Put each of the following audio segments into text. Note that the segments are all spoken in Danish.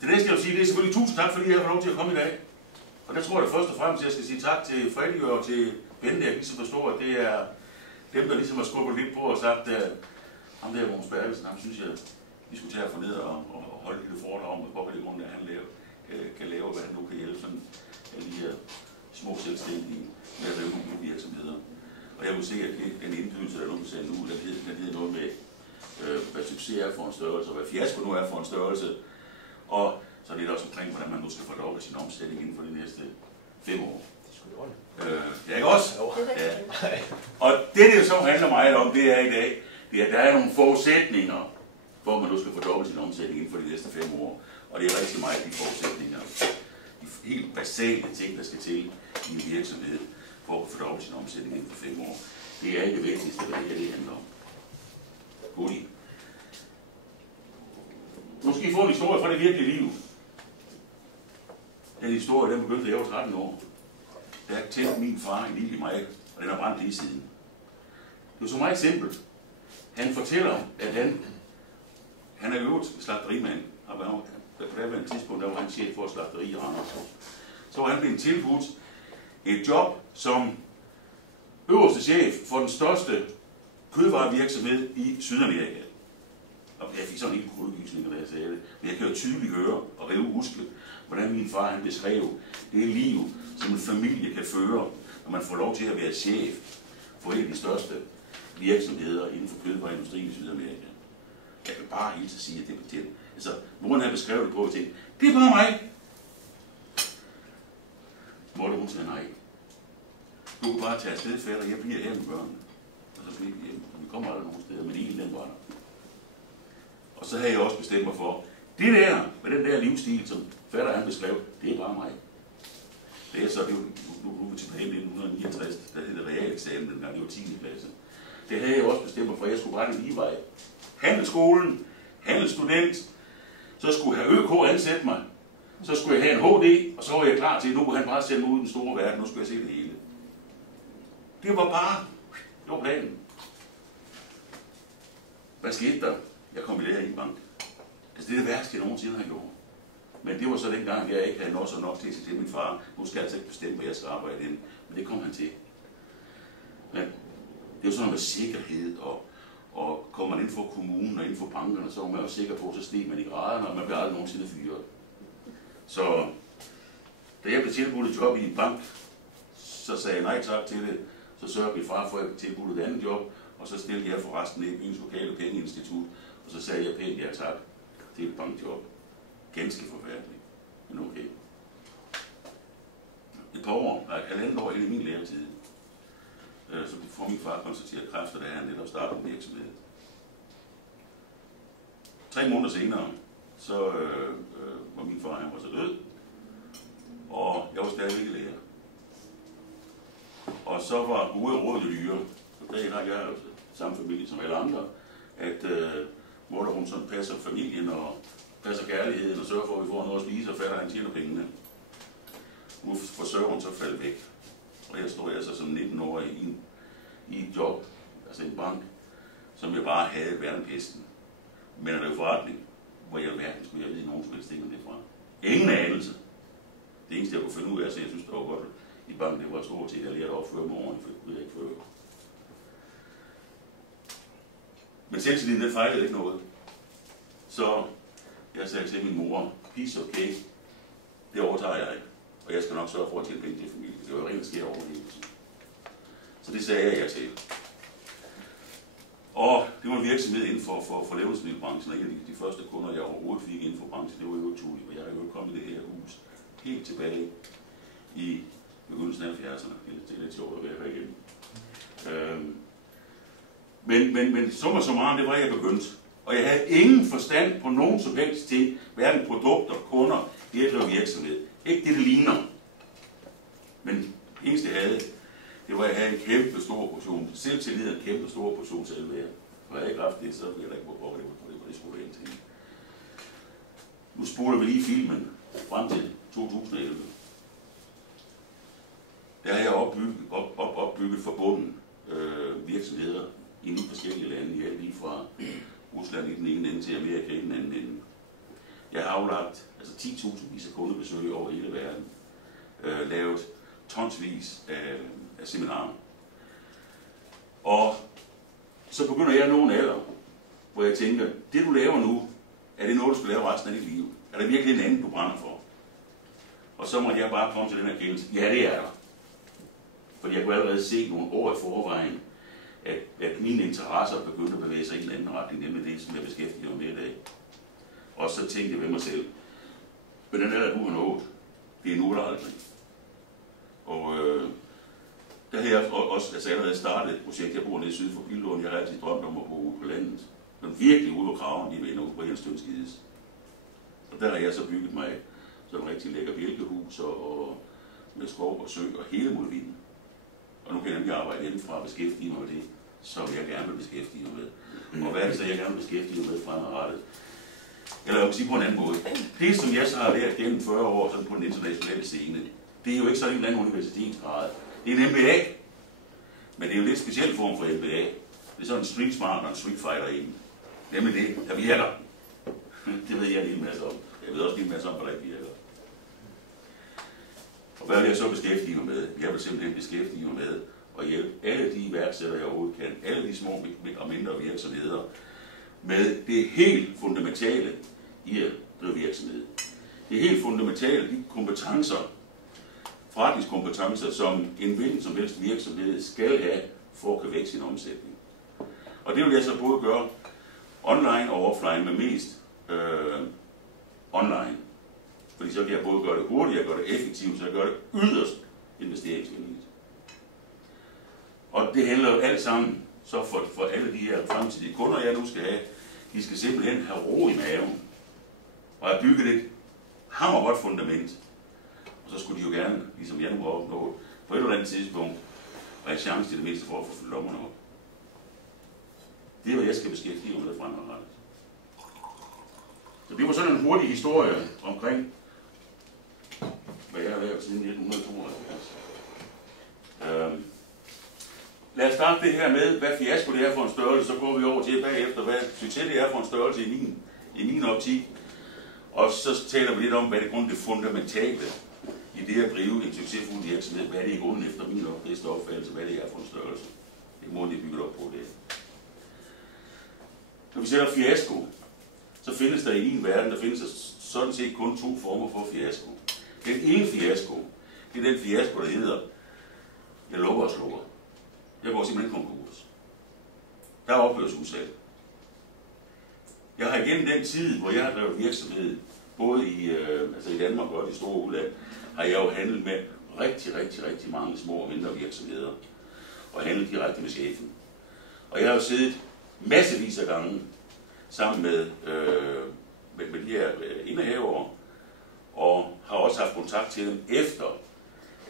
Det næste jeg vil sige, det er selvfølgelig tusind tak, fordi jeg har fået lov til at komme i dag. Og der tror jeg først og fremmest, at jeg skal sige tak til Freddy og til Bente, jeg ligesom forstår, at det er dem, der ligesom har skubbet lidt på og sagt, at ham der Mogens Bertelsen, ham synes jeg, vi skulle tage at få ned og holde lidt foredrag om, hvor det grund, at han kan lave, hvad han nu kan hjælpe sådan alle de her små selvstændige med at lave nogle virksomheder. Og jeg kunne se, at den indbydelse, der nu kan sende ud, den hed noget med, hvad succes er for en størrelse, og hvad fiasko nu er for en størrelse. Og så er det også omkring, hvordan man nu skal fordoble sin omsætning inden for de næste 5 år. Ja, ikke også? Ja. Og det så handler meget om, det er i dag, det er, at der er nogle forudsætninger, hvor man nu skal fordoble sin omsætning inden for de næste 5 år. Og det er rigtig meget de forudsætninger, de helt basale ting, der skal til i en virksomhed, for at fordoble sin omsætning inden for 5 år. Det er ikke det vigtigste, hvad det handler om. Goodie. Nu skal I få en historie fra det virkelige liv. Den historie, den begyndte, da jeg var 13 år. Der tændte min far en ild i mig, og den har brændt lige siden. Det var så meget simpelt. Han fortæller, at han er øvet slagterimand. På det tidspunkt, der var han chef for slagteri i Randers. Så var han blevet tilbudt et job som øverste chef for den største kødvarevirksomhed i Sydamerika. Og jeg fik sådan en lille kuldegysning, da jeg sagde det. Men jeg kan jo tydeligt høre og huske, hvordan min far han beskrev det liv, som en familie kan føre, når man får lov til at være chef for en af de største virksomheder inden for kødvareindustrien i Sydamerika. Jeg kan bare helt til sige, at det er betjent. Altså, moren havde beskrevet det på, og tænkte, det er bare mig. Måtte hun sagde nej. Du kan bare tage afsted, fætter, jeg bliver her med børnene. Og så bliver vi hjem. Vi kommer aldrig nogen steder, men ilden den var der. Og så havde jeg også bestemt mig for, det der, med den der livsstil, som fatter han beskrev, det er bare mig. Det er så, nu er vi tilbage i 1969, der hed det realeksamen, dengang det var 10. klasse. Det havde jeg også bestemt mig for, jeg skulle rette lige vej. Handelsskolen, handelsstudent, så skulle jeg have ØK ansætte mig, så skulle jeg have en HD, og så var jeg klar til, nu kunne han bare sende mig ud i den store verden, nu skulle jeg se det hele. Det var planen. Hvad skete der? Jeg kom i lære i en bank. Altså det er det værste, jeg nogensinde har gjort. Men det var så dengang, jeg ikke havde nok til at sige til min far, nu skal jeg altså ikke bestemme, hvor jeg skal arbejde ind. Men det kom han til. Men det er jo sådan noget med sikkerhed, og kommer man inden for kommunen og inden for bankerne, så var man jo sikker på, så steg man i graderne, og man bliver aldrig nogensinde fyret. Så da jeg blev tilbudt et job i en bank, så sagde jeg nej tak til det. Så sørgede min far for, at jeg blev tilbudt et andet job, og så stillede jeg forresten i byens lokale pengeinstitut, og så sagde jeg pænt ja tak til et bankjob. Ganske forfærdeligt, men okay. Et par år, halvandet år ind i min læretid, så får min far konstateret kræfter, da han netop startede en virksomhed. 3 måneder senere, så var min far, han var så død, og jeg var stadigvæk lærer. Og så var gode råd jo dyre. Der har jeg samme familie som alle andre, at måler hun sådan passer familien og passer kærligheden og sørger for, at vi får noget at spise, og fatter han tjener pengene. Nu forsøger hun så at falde væk. Og jeg står altså som 19-årig i et job, altså en bank, som jeg bare havde verdenspesten. Men er det jo forretning, hvor jeg i alverden skulle jeg vide nogen som helst ting om det fra. Ingen anelse. Det eneste jeg kunne finde ud af, så jeg synes det var godt i banken, det var stort til, at jeg lærte at opføre mig ordentligt, for det kunne jeg ikke føre. Men selvtilliden, den fejlede ikke noget. Så jeg sagde til min mor, peace okay, det overtager jeg ikke. Og jeg skal nok sørge for at tjene penge til familien. Det var jo rent sker overlevelse. Så det sagde jeg ja til. Og det var en virksomhed inden for levnedsmiddelbranchen, og en af de første kunder, jeg overhovedet fik inden for branchen, det var jo Tuli, og jeg er jo kommet i det her hus helt tilbage i begyndelsen af 70'erne. Det er lidt sjovt at være her igen. Men summa summarum, det var jeg begyndt. Og jeg havde ingen forstand på nogen som helst ting, hverken produkter, kunder, eller virksomhed. Ikke det ligner. Men det eneste jeg havde, det var at jeg havde en kæmpe stor portion selvtillid, en kæmpe stor portion selvværd. Og havde jeg ikke haft det, så ville jeg da ikke på, hvor det skulle være til. Nu spoler vi lige filmen frem til 2011. Der har jeg opbygget forbundet virksomheder i 9 forskellige lande, i alt lige fra Rusland i den ene ende til Amerika i den anden ende. Jeg har aflagt 10.000 af kundebesøg over hele verden, lavet tonsvis af seminarer. Og så begynder jeg at nå en alder, hvor jeg tænker, det du laver nu, er det noget, du skal lave resten af dit liv? Er der virkelig en anden, du brænder for? Og så må jeg bare komme til den erkendelse, ja, det er der. Fordi jeg kunne allerede se nogle år i forvejen, at mine interesser begyndte at bevæge sig i en anden retning, nemlig det, som jeg beskæftiger mig med i dag. Og så tænkte jeg ved mig selv, men den alder, du har nået, det er nu eller aldrig. Og der har jeg også allerede startet et projekt. Jeg bor nede syd for Billund. Jeg har altid drømt om at bo ude på landet. Men virkelig ude på kraven, de venner ude på Henstønskides. Og der har jeg så bygget mig sådan en rigtig lækker bjælkehus og med skov og sø og hele muligheden. Og nu kan jeg nemlig arbejde hjemmefra og beskæftige mig med det, som jeg gerne vil beskæftige mig med. Og hvad er det så, jeg gerne vil beskæftige mig med fremadrettet? Eller jeg vil sige på en anden måde. Det, som jeg så har lært gennem 40 år sådan på den internationale scene, det er jo ikke sådan en eller anden universitetsgrad. Det er en MBA. Men det er jo en lidt speciel form for MBA. Det er sådan en street smart og en street fighter i. Nemlig det, der virker. Det ved jeg en lille masse om. Jeg ved også en lille masse om, hvad der ikke virker. Og hvad vil jeg så beskæftige mig med? Jeg vil simpelthen beskæftige mig med at hjælpe alle de iværksættere, jeg overhovedet kan, alle de små og mindre virksomheder, med det helt fundamentale i at drive virksomhed. Det helt fundamentale, de kompetencer, forretningskompetencer, som en hvilken som helst virksomhed skal have for at kunne vækste sin omsætning. Og det vil jeg så både gøre online og offline, men mest online. Fordi så kan jeg både gøre det hurtigt, jeg gør det effektivt, så jeg gør det yderst investeringsvenligt. Og det handler jo alt sammen så for alle de her fremtidige kunder, jeg nu skal have, de skal simpelthen have ro i maven og have bygget et hammergodt fundament. Og så skulle de jo gerne, ligesom jeg nu har opnået, på et eller andet tidspunkt, og have chance til det meste for at få fyldt lommerne op. Det er, hvad jeg skal beskæftige mig med fremadrettet. Så det var sådan en hurtig historie omkring, hvad jeg har lavet siden 1972. Lad os starte det her med, hvad fiasko det er for en størrelse, så går vi over til bagefter, hvad succes det er for en størrelse i min optik. Og så taler vi lidt om, hvad det grund det fundamentale i det at drive en succesfuld virksomhed, hvad det er i grunden efter min bedste opfattelse, hvad det er for en størrelse. Det må det bygget op på det. Når vi sætter fiasko, så findes der i en verden, der findes der sådan set kun 2 former for fiasko. Den ene fiasko, det er den fiasko, der hedder, jeg lukker og slukker. Jeg går simpelthen konkurs. Der er ophørsudsalg. Jeg har igennem den tid, hvor jeg har drevet virksomhed, både i Danmark og i det store udland, har jeg jo handlet med rigtig mange små og mindre virksomheder. Og handlet direkte med chefen. Og jeg har jo siddet massevis af gange sammen med de her indehavere, og har også haft kontakt til dem efter,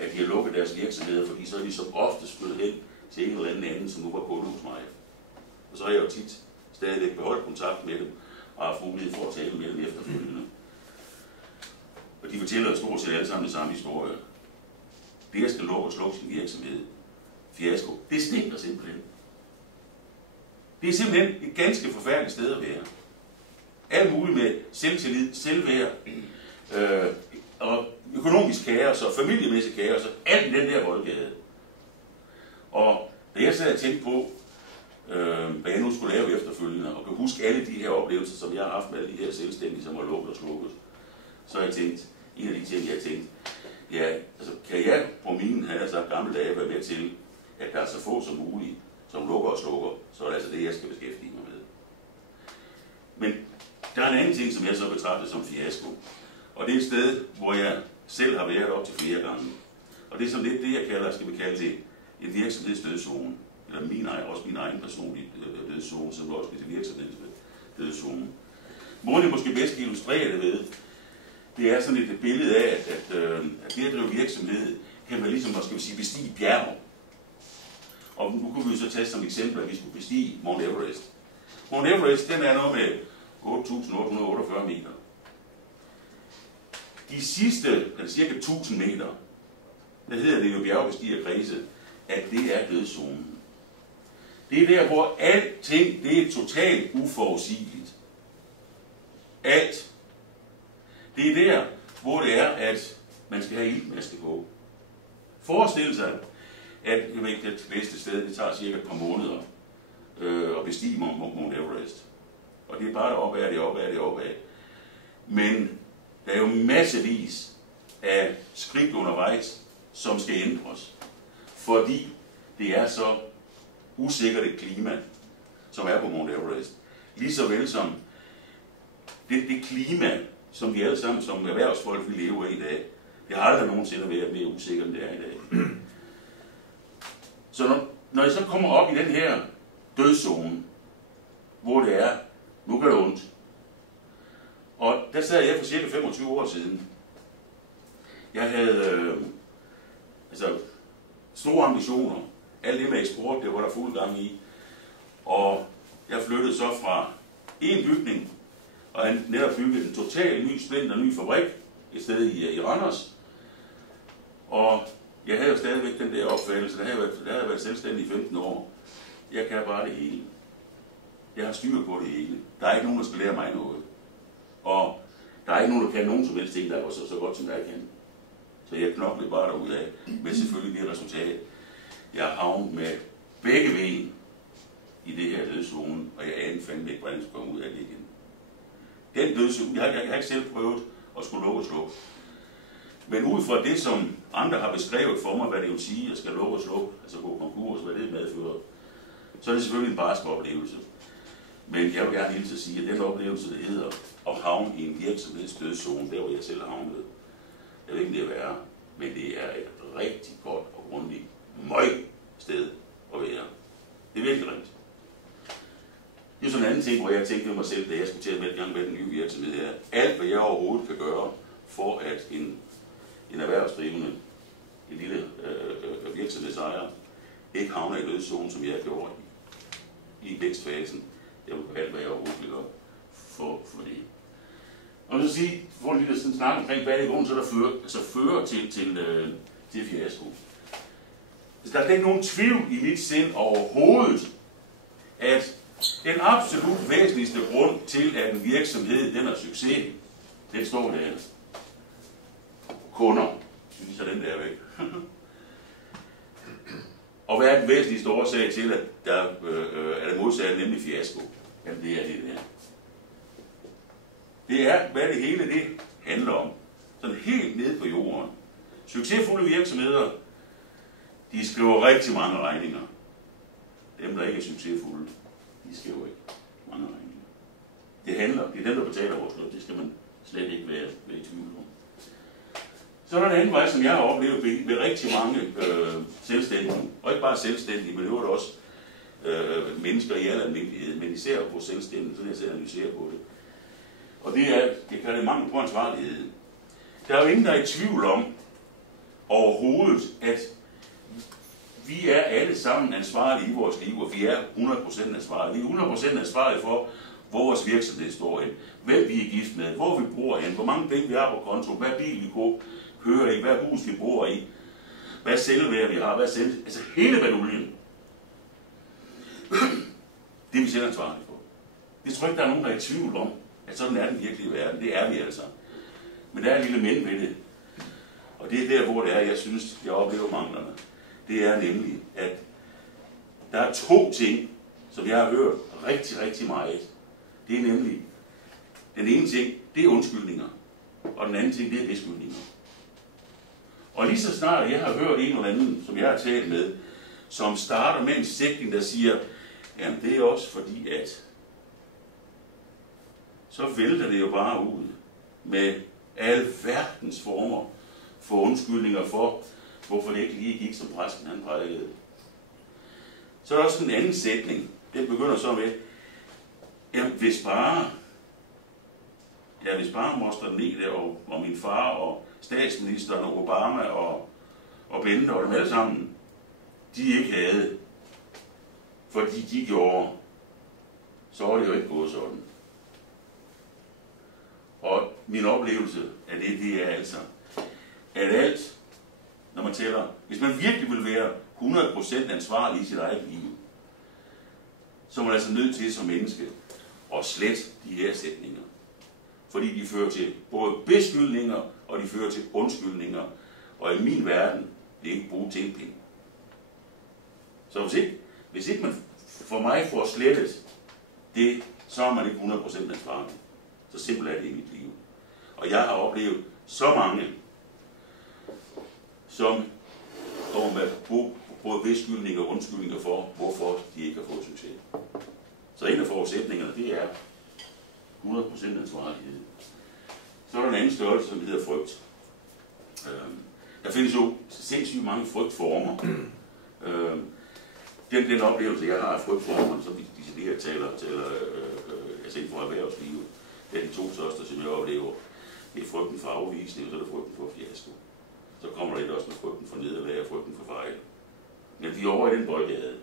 at de har lukket deres virksomheder, fordi så er de så ofte spillet hen til en eller anden, som nu var kunde hos mig. Og så har jeg jo tit stadigvæk beholdt kontakt med dem, og haft mulighed for at tale med dem efterfølgende. Og de fortæller stort set alle sammen det samme historie. Det, jeg skal lukke og slukke sin virksomhed, fiasko, det stinker simpelthen. Det er simpelthen et ganske forfærdeligt sted at være. Alt muligt med selvtillid, selvværd, og økonomisk kaos og familiemæssig kaos, og alt i den der voldgade. Og da jeg sad og tænkte på, hvad jeg nu skulle lave efterfølgende, og kan huske alle de her oplevelser, som jeg har haft med alle de her selvstændige, som har lukket og slukket, så har jeg tænkt, en af de ting, jeg tænkte, ja, altså kan jeg på mine, havde jeg sagt, gamle dage være med til, at der er så få som muligt, som lukker og slukker, så er det altså det, jeg skal beskæftige mig med. Men der er en anden ting, som jeg så betragter som fiasko, og det er et sted, hvor jeg selv har været op til flere gange. Og det er sådan lidt det, jeg kalder, skal vi kalde det, en virksomhedsdødszone, eller også min egen personlige dødszone, som også bliver til virksomhedsdødszone. Måden jeg måske bedst kan illustrere det ved, det er sådan et billede af, at det at drive virksomhed, kan man ligesom, skal vi sige, bestige bjerg. Og nu kunne vi jo så tage som eksempel, at vi skulle bestige Mount Everest. Mount Everest, den er noget med 8.848 meter. De sidste, cirka 1000 meter, der hedder det jo bjergbestigerkredse, at det er dødszonen. Det er der, hvor alting, det er totalt uforudsigeligt. Alt. Det er der, hvor det er, at man skal have iltmaske på. Forestil sig, at det bedste sted, det tager cirka et par måneder at bestige Mount Everest. Og det er bare opad. Men der er jo massevis af skridt undervejs, som skal ændres. Fordi det er så usikkert et klima, som er på Mount Everest. Lige så vel som det klima, som vi alle sammen som erhvervsfolk vi lever i i dag, det har aldrig nogensinde været mere usikkert, end det er i dag. Så når jeg så kommer op i den her dødszone, hvor det er, nu gør det ondt. Og der sad jeg for cirka 25 år siden. Jeg havde store ambitioner. Alt det med eksport, det var der fuld gang i. Og jeg flyttede så fra en bygning, og han netop byggede en total ny, spændende ny fabrik et sted i Randers. Og jeg havde jo stadigvæk den der opfattelse, der havde været selvstændig i 15 år. Jeg kan bare det hele. Jeg har styr på det hele. Der er ikke nogen, der skal lære mig noget. Og der er ikke nogen, der kan nogen som helst ting, der går så godt, som jeg kan. Så jeg knoklede bare derudad, med selvfølgelig det resultat. Jeg har havnet med begge ben i det her dødszone, og jeg anede fandme ikke, hvordan jeg skulle komme ud af det igen. Den dødszone, jeg har ikke selv prøvet at skulle lukke og slukke. Men ud fra det, som andre har beskrevet for mig, hvad det vil sige, at jeg skal lukke og slukke, altså gå konkurs, hvad det medfører, så er det selvfølgelig en barsk oplevelse. Men jeg vil gerne hilse at sige, at den oplevelse, det hedder at havne i en virksomhedsdødszone, der hvor jeg selv har havnet, jeg ved ikke, det er værre, men det er et rigtig godt og grundigt sted at være. Det er virkelig rigtigt. Det er sådan en anden ting, hvor jeg tænkte mig selv, da jeg skulle til at melde gang med den nye virksomhed her. Alt, hvad jeg overhovedet kan gøre, for at en erhvervsdrivende, en lille virksomhedsejer, ikke havner i dødszone, som jeg gjorde i vækstfasen. Jeg vil gøre alt, hvad jeg overhovedet vil gøre for det. Og så sige, for en lille snak omkring, hvad det er grund, så der fører til fiasko. Der er ikke nogen tvivl i mit sind overhovedet, at den absolut væsentligste grund til, at en virksomhed den er succes, den står der. Kunder. Så den der væk. Og hvad er den væsentligste årsag til, at der er det modsatte, nemlig fiasko? Jamen det er det der. Det er, hvad det hele det handler om. Sådan helt ned på jorden. Succesfulde virksomheder, de skriver rigtig mange regninger. Dem, der ikke er succesfulde, de skriver ikke mange regninger. Det er dem, der betaler vores løn. Det skal man slet ikke være i tvivl om. Så er der en anden vej, som jeg har oplevet ved rigtig mange selvstændige. Og ikke bare selvstændige, men det også mennesker i al almindelighed. Men især på selvstændige, så jeg selv analyserer på det. Og det er, det kalder det mangel på ansvarlighed. Der er jo ingen, der er i tvivl om overhovedet, at vi er alle sammen ansvarlige i vores liv, og vi er 100% ansvarlige. Vi er 100% ansvarlige for, hvor vores virksomhed står hen, hvem vi er gift med, hvor vi bor hen, hvor mange penge vi har på konto, hvad bil vi kører i, hvad hus vi bor i, hvad selvværd vi har, altså hele baduljen. Det er vi selv ansvarlige for. Jeg tror ikke, der er nogen, der er i tvivl om, at sådan er den virkelige verden. Det er vi altså. Men der er en lille men ved det. Og det er der, hvor det er, jeg synes, jeg oplever manglerne. Det er nemlig, at der er to ting, som jeg har hørt rigtig, rigtig meget. Det er nemlig, den ene ting, det er undskyldninger. Og den anden ting, det er beskyldninger. Og lige så snart jeg har hørt en eller anden, som jeg har talt med, som starter med en sætning, der siger, jamen det er også fordi at, så vælter det jo bare ud med alverdens former for undskyldninger for, hvorfor det ikke lige gik, som præsten han prædikede. Så er der også en anden sætning. Den begynder så med, jamen hvis bare moster ned og min far og statsministeren og Obama og Bente og dem alle sammen, de ikke havde, fordi de gjorde, så var det jo ikke gået sådan. Og min oplevelse af det er altså, at alt, når man tæller, hvis man virkelig vil være 100% ansvarlig i sit eget liv, så er man altså nødt til som menneske at slette de her sætninger. fordi de fører til både beskyldninger, og de fører til undskyldninger. Og i min verden, det er ikke brugt til penge. Så hvis ikke man for mig får slettet det, så er man ikke 100% ansvarlig. Så simpelt er det i mit liv. Og jeg har oplevet så mange, som går med både beskyldninger og undskyldninger for, hvorfor de ikke har fået succes. Så en af forudsætningerne, det er 100% ansvarlighed. Så er der en anden størrelse, som hedder frygt. Der findes jo sindssygt mange frygtformer. Den oplevelse, jeg har af frygtformerne, som vi decideret taler altså inden for erhvervslivet, det er de to største, som jeg oplever. Det er frygten for afvisning, og så er det frygten for fiasko. Så kommer der lidt også med frygten for nederlag og frygten for fejl. Men de er over i den boldgade.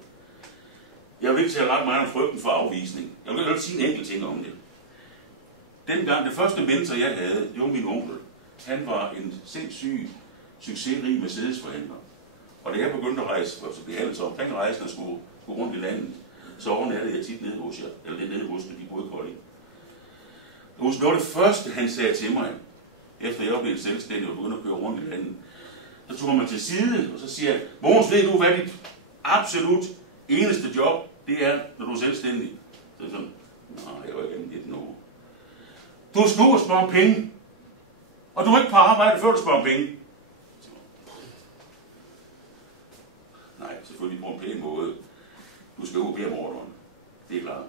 Jeg vil ikke tale ret meget om frygten for afvisning. Jeg vil godt sige en enkelt ting om det. Dengang, det første mentor, jeg havde, det var min onkel. Han var en sindssyg, succesrig Mercedes-forhandler. Og da jeg begyndte at rejse, så blev handlet så omkring rejsen og skulle gå rundt i landet, så overnattede jeg tit nede hos jer, eller det nede hos de boede i Kolding. Det var det første, han sagde til mig, efter jeg blev selvstændig og begyndte at køre rundt i landet. Så tog han mig til side, og så siger han, Mogens, ved du, hvad dit absolut eneste job, det er, når du er selvstændig? Så er sådan, nej, jeg var ikke andet 19 år. Du skal ud og spørge om penge, og du er ikke på arbejde, før du spørger om penge. Nej, selvfølgelig på en pæn måde. Du skal ud og bede om ordren. Det er klart.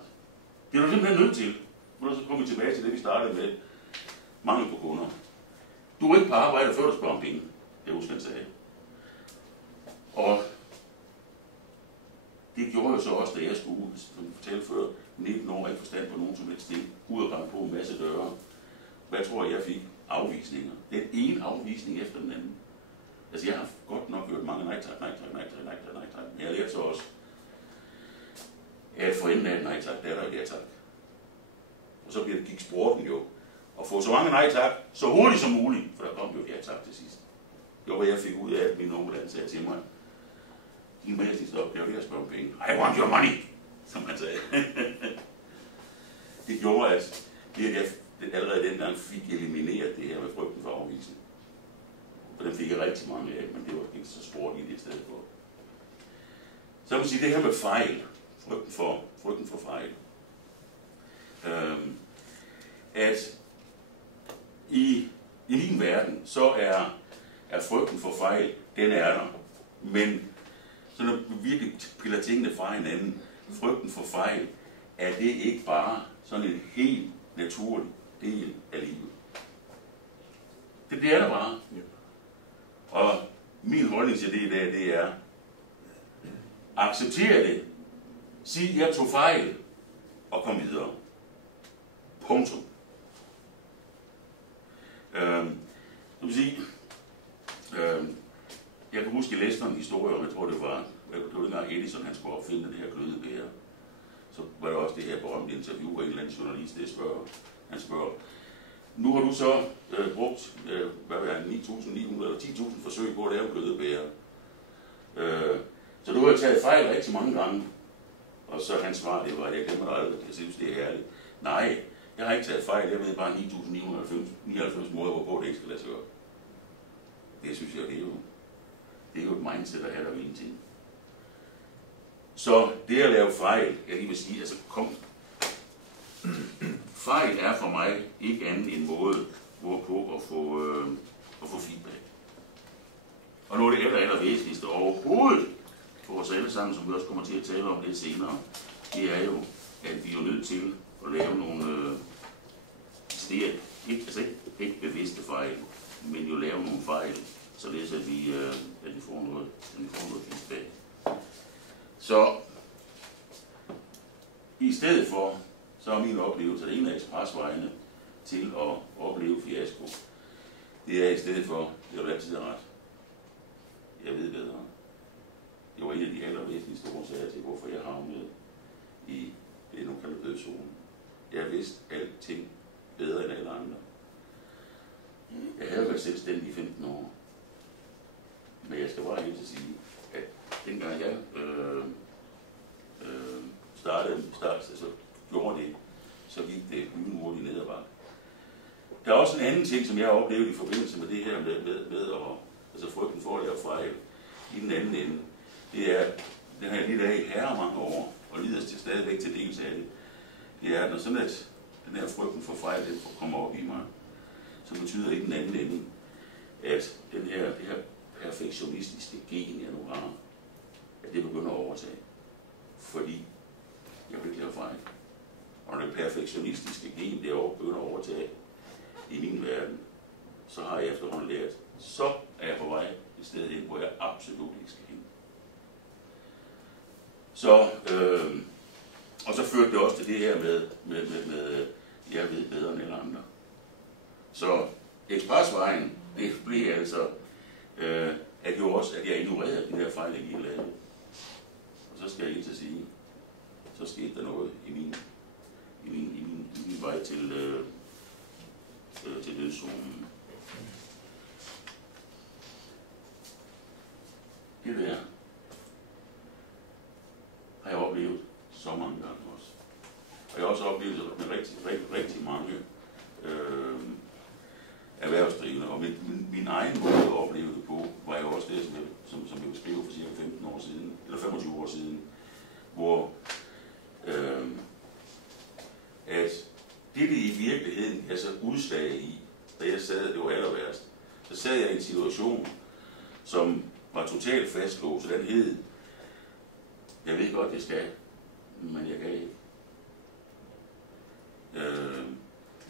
Det er du simpelthen nødt til. Så kommer vi tilbage til det, vi startede med. Mangel på kunder. Du er ikke på arbejde, før du spørger om penge. Det husker han sagde. Og det gjorde jeg så også, da jeg skulle, som jeg fortalte før, 19 år, ikke forstand på nogen som helst ting. Ud og banke på en masse døre. Hvad tror jeg fik? Afvisninger. Den ene afvisning efter den anden. Altså jeg har godt nok hørt mange nej tak. Men jeg lærte så også, at for enden af et nej tak, der er der et ja tak. Og så gik sporten jo at få så mange nej tak, så hurtigt som muligt, for der kom jo et ja tak til sidst. Det var hvad jeg fik ud af, at min onkel sagde til mig, din væsentligste opgave er at spørge om penge. I want your money, som han sagde. Det gjorde, at jeg allerede dengang fik elimineret det her med frygten for afvisning. Og den fik jeg rigtig mange af, men det var ikke så sport i det sted for. Så man sige, det her med fejl, frygten for fejl. At i min verden, så er frygten for fejl, den er der. Men så når vi virkelig piller tingene fra hinanden, frygten for fejl, er det ikke bare sådan en helt naturlig del af livet. Det er der bare. Og min holdning til det i dag, det er, acceptere det, sig, jeg tog fejl, og kom videre. Punktum. Jeg vil sige, jeg kan huske, at jeg læste en historie om, jeg tror det var dengang Edison, han skulle opfinde den her glødebære. Så var der også det her berømte interview, hvor en eller anden journalist han spørger, nu har du så brugt, 9.900 eller 10.000 forsøg på at lave glødebære. Så du har taget fejl rigtig mange gange. Og så hans svar, det var, jeg glemmer det aldrig, jeg synes, det er herligt. Nej, jeg har ikke taget fejl, jeg ved bare 9.999 måder, hvorpå det ikke skal lade sig gøre. Det synes jeg, det er jo et mindset, der er der ved en ting. Så det at lave fejl, jeg lige vil sige, altså fejl er for mig ikke andet end måde, hvorpå at få feedback. Og nu er det aller væsentligste overhovedet for os alle sammen, som vi også kommer til at tale om lidt senere, det er jo, at vi er nødt til at lave nogle ikke bevidste fejl, men jo lave nogle fejl, således at vi får noget feedback. Så i stedet for, så er min oplevelse, at en af ekspresvejene til at opleve fiasko, det er i stedet for, jeg vil altid have ret. Jeg ved bedre. Det var en af de allervæsentligste årsager til, hvorfor jeg havnede i det, nu kalder dødszonen. Jeg vidste alting bedre end alle andre. Jeg havde været selvstændig i 15 år. Men jeg skal bare helt til sige, at dengang jeg startede, så gjorde det, så gik det lynhurtigt ned ad bakke. Der er også en anden ting, som jeg har oplevet i forbindelse med det her med altså frygten for at lave fejl i den anden ende. Det er, den har jeg lidt af i mange år, og lider til stadigvæk til dels af det. Det er, når sådan at den her frygten for fejl, den kommer op i mig, så betyder det i den anden ende, at det her perfektionistiske gen, jeg nu har, at det begynder at overtage. Fordi jeg vil ikke lave fejl. Og når det perfektionistiske gen, det begynder at overtage i min verden, så har jeg efterhånden lært, så er jeg på vej et sted hen, hvor jeg absolut ikke skal hen. Så, og så førte det også til det her med jeg ved bedre end alle andre. Så ekspresvejen, det blev altså, at jo også, at jeg ignorerede de der fejl, jeg gik og lavede. Og så skal jeg ikke til at sige, så skete der noget i min vej til dødszonen. Det der har jeg oplevet så mange gange også. Og jeg har også oplevet det med rigtig mange erhvervsdrivende. Og min egen måde at opleve det på, var jo også det, som jeg beskrev for cirka 15 år siden, eller 25 år siden, hvor at det i virkeligheden er så udslag i, da jeg sad, det var aller værst, så sad jeg i en situation, som var totalt fastlåst, så den hed, jeg ved godt, jeg skal, men jeg kan ikke.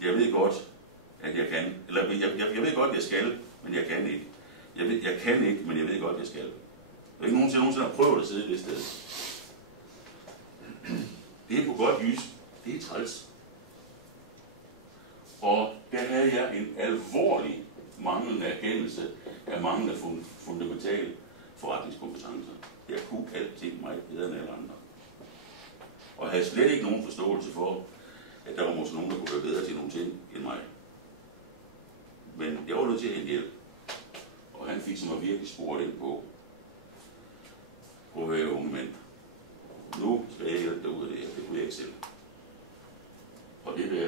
Jeg ved godt, at jeg kan, eller jeg ved godt, jeg skal, men jeg kan ikke. Jeg kan ikke, men jeg ved godt, jeg skal. Jeg har ikke nogensinde har prøvet at sidde det sted. Det er på godt jysk. Det er træls. Og der havde jeg en alvorlig manglende erkendelse af manglende fundamentale forretningskompetencer. Jeg kunne alting meget bedre end alle andre. Og havde slet ikke nogen forståelse for, at der var måske nogen, der kunne være bedre til nogle ting end mig. Men jeg var nødt til at hente hjælp. Og han fik så mig virkelig spurgt ind på, prøv at høre, unge mænd. Nu skal jeg hjælpe dig ud af det her, det kunne jeg ikke selv. Og det der,